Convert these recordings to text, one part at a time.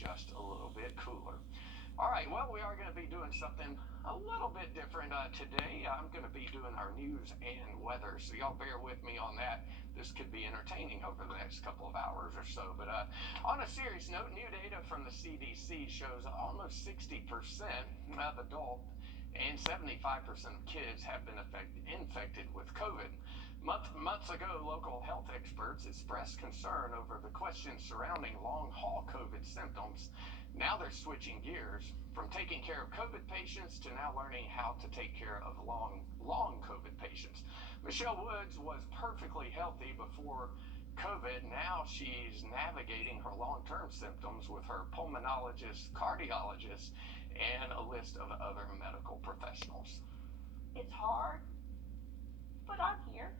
just a little bit cooler. All right, well, we are going to be doing something a little bit different today. I'm going to be doing our news and weather, so y'all bear with me on that. This could be entertaining over the next couple of hours or so. But on a serious note, new data from the CDC shows almost 60% of adult and 75% of kids have been infected with COVID. Months ago, local health experts expressed concern over the questions surrounding long-haul COVID symptoms. Now they're switching gears from taking care of COVID patients to now learning how to take care of long COVID patients. Michelle Woods was perfectly healthy before COVID. Now she's navigating her long-term symptoms with her pulmonologist, cardiologist, and a list of other medical professionals. It's hard, but I'm here.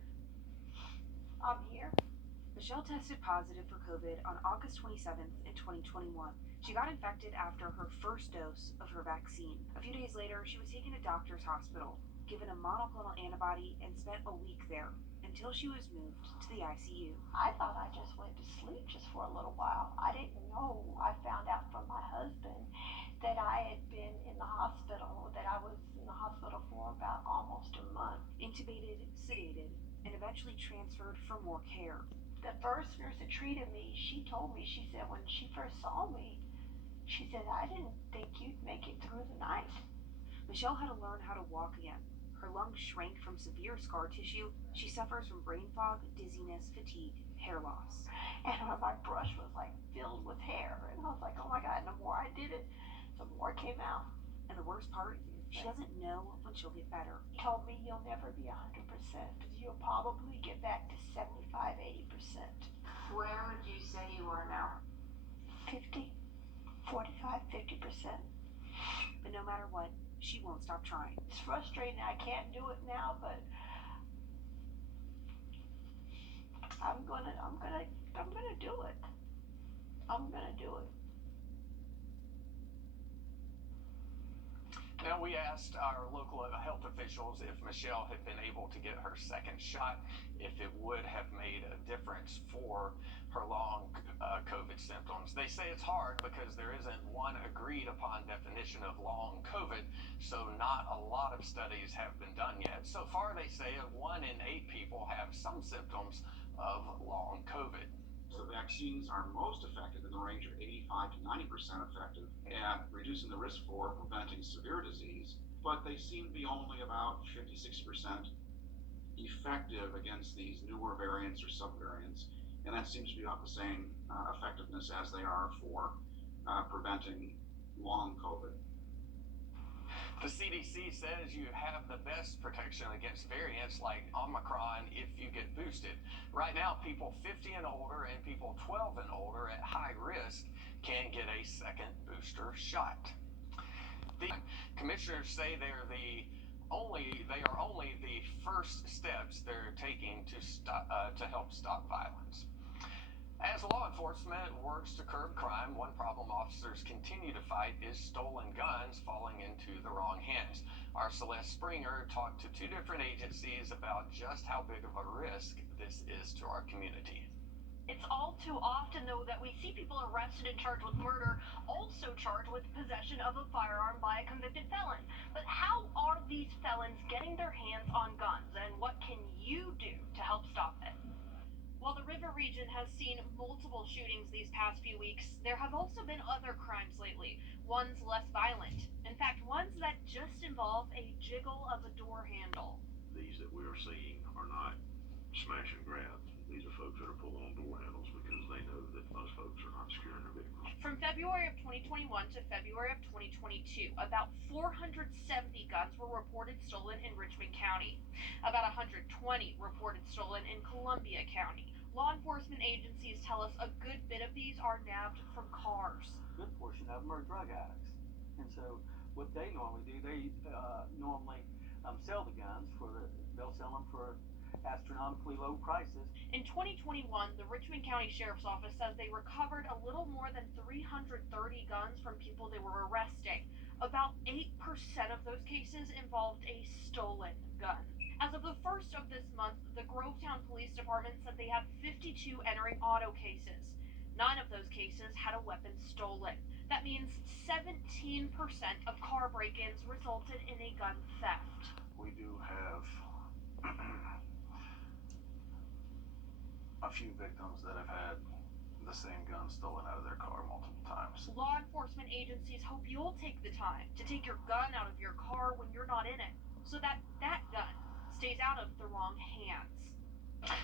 Michelle tested positive for COVID on August 27th in 2021. She got infected after her first dose of her vaccine. A few days later, she was taken to doctor's hospital, given a monoclonal antibody, and spent a week there until she was moved to the ICU. I thought I just went to sleep just for a little while. I didn't know. I found out from my husband that I had been in the hospital, that I was in the hospital for about almost a month. Intubated, sedated, and eventually transferred for more care. The first nurse that treated me, she told me, she said when she first saw me, she said, I didn't think you'd make it through the night. Michelle had to learn how to walk again. Her lungs shrank from severe scar tissue. She suffers from brain fog, dizziness, fatigue, hair loss. And my brush was like filled with hair. And I was like, oh my God, the more I did it, the more it came out. And the worst part, she doesn't know when she'll get better. He told me you'll never be 100%. You'll probably get back to 75, 80%. Where would you say you are now? 50, 45, 50%. But no matter what, she won't stop trying. It's frustrating. I can't do it now, but I'm gonna do it. I'm gonna do it. Now, we asked our local health officials if Michelle had been able to get her second shot, if it would have made a difference for her long COVID symptoms. They say it's hard because there isn't one agreed upon definition of long COVID, so not a lot of studies have been done yet. So far, they say 1 in 8 people have some symptoms of long COVID. So vaccines are most effective in the range of 85 to 90% effective at reducing the risk for preventing severe disease, but they seem to be only about 50-60% effective against these newer variants or subvariants, and that seems to be about the same effectiveness as they are for preventing long COVID. The CDC says you have the best protection against variants like Omicron if you get boosted. Right now, people 50 and older and people 12 and older at high risk can get a second booster shot. The commissioners say they are only the first steps they're taking to help stop violence. As law enforcement works to curb crime, one problem officers continue to fight is stolen guns falling into the wrong hands. Our Celeste Springer talked to 2 different agencies about just how big of a risk this is to our community. It's all too often, though, that we see people arrested and charged with murder, also charged with possession of a firearm by a convicted felon. But how are these felons getting their hands on guns, and what can you do to help stop it? While the River region has seen multiple shootings these past few weeks, there have also been other crimes lately, ones less violent. In fact, ones that just involve a jiggle of a door handle. These that we are seeing are not smash and grabs. These are folks that are pulling on door handles because they know that most folks are not securing their vehicles. From February of 2021 to February of 2022, about 470 guns were reported stolen in Richmond County. About 120 reported stolen in Columbia County. Law enforcement agencies tell us a good bit of these are nabbed from cars. A good portion of them are drug addicts. And so what they normally do, they normally sell the guns they'll sell them for astronomically low prices. In 2021, the Richmond County Sheriff's Office says they recovered a little more than 330 guns from people they were arresting. About 8% of those cases involved a stolen gun. As of the first of this month, the Grovetown Police Department said they had 52 entering auto cases. 9 of those cases had a weapon stolen. That means 17% of car break-ins resulted in a gun theft. We do have a few victims that have had the same gun stolen out of their car multiple times. Law enforcement agencies hope you'll take the time to take your gun out of your car when you're not in it, so that that gun stays out of the wrong hands.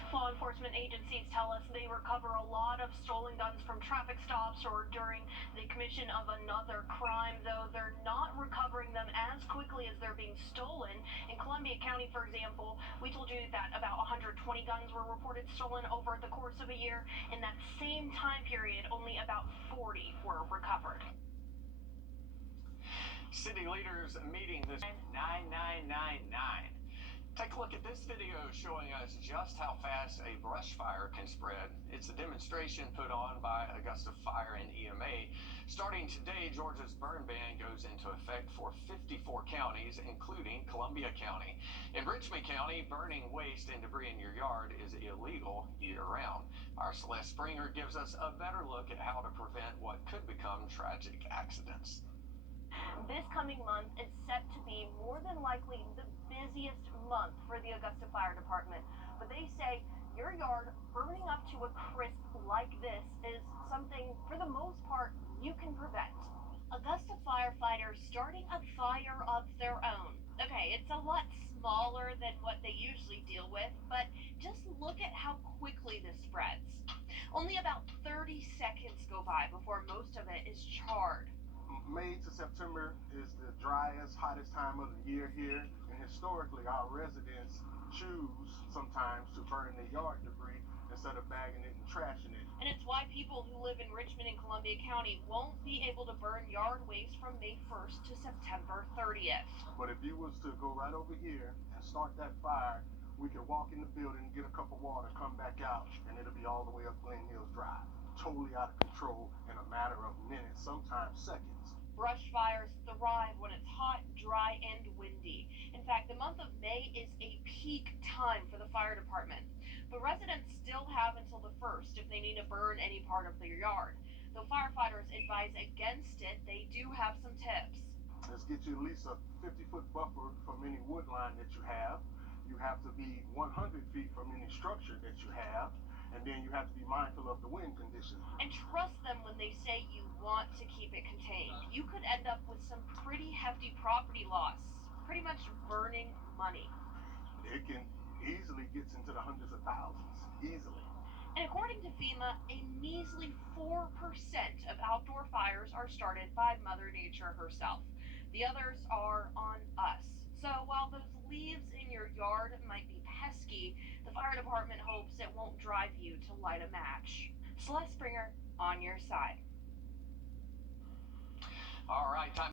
Law enforcement agencies tell us they recover a lot of stolen guns from traffic stops or during the commission of another crime, though they're not recovering them as quickly as they're being stolen. In Columbia County, for example, we told you that about 120 guns were reported stolen over the course of a year. In that same time period, only about 40 were recovered. City leaders meeting this 9999. Take a look at this video showing us just how fast a brush fire can spread. It's a demonstration put on by Augusta Fire and EMA. Starting today, Georgia's burn ban goes into effect for 54 counties, including Columbia County. In Richmond County, burning waste and debris in your yard is illegal year-round. Our Celeste Springer gives us a better look at how to prevent what could become tragic accidents. This coming month is set to be more than likely the busiest month for the Augusta Fire Department. But they say your yard burning up to a crisp like this is something, for the most part, you can prevent. Augusta firefighters starting a fire of their own. Okay, it's a lot smaller than what they usually deal with, but just look at how quickly this spreads. Only about 30 seconds go by before most of it is charred. May to September is the driest, hottest time of the year here, and historically our residents choose sometimes to burn their yard debris instead of bagging it and trashing it. And it's why people who live in Richmond and Columbia County won't be able to burn yard waste from May 1st to September 30th. But if you was to go right over here and start that fire, we could walk in the building, get a cup of water, come back out, and it'll be all the way up Glen Hills Drive. Totally out of control in a matter of minutes, sometimes seconds. Brush fires thrive when it's hot, dry, and windy. In fact, the month of May is a peak time for the fire department. But residents still have until the 1st if they need to burn any part of their yard. Though firefighters advise against it, they do have some tips. Let's get you at least a 50-foot buffer from any wood line that you have. You have to be 100 feet from any structure that you have. And then you have to be mindful of the wind conditions. And trust them when they say you want to keep it contained. You could end up with some pretty hefty property loss, pretty much burning money. It can easily get into the hundreds of thousands, easily. And according to FEMA, a measly 4% of outdoor fires are started by Mother Nature herself. The others are on us. So while those leaves in your yard might be pesky, the fire department hopes it won't drive you to light a match. Celeste Springer, on your side. All right, time.